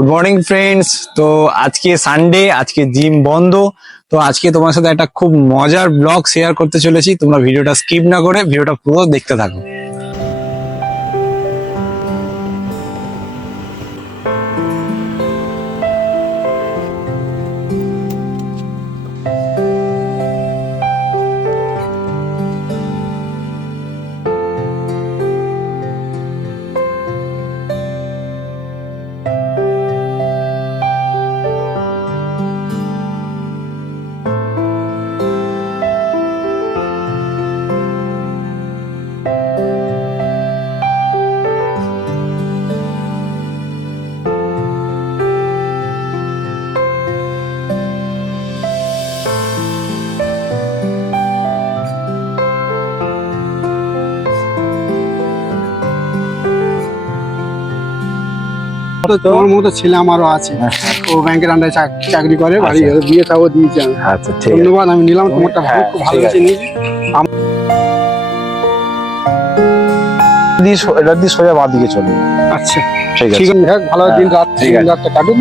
Good morning friends. তো আজকে Sunday, আজকে জিম বন্ধ। তো আজকে তোমার সাথে একটা খুব মজার ব্লগ শেয়ার করতে চলেছি। তোমরা ভিডিওটা স্কিপ না করে ভিডিওটা পুরো দেখতে থাকো। তোমার মতো ছেলে আমারও আছে, ও ব্যাংকের আন্ডারে চাকরি করে, বাড়ি ঘরে বিয়ে তাও দিয়েছি আমি। আচ্ছা, ঠিক আছে। ধন্যবাদ, আমি নিলাম তোমারটা, হ্যাঁ, খুব ঠিক ভালো আছে। বেছে নিয়েছি। এটা দিয়ে সোজা বাঁ দিকে চলবে। আচ্ছা ঠিক আছে। ঠিক আছে, ভালো দিন রাত, ঠিক আছে। রাতটা কাটুক।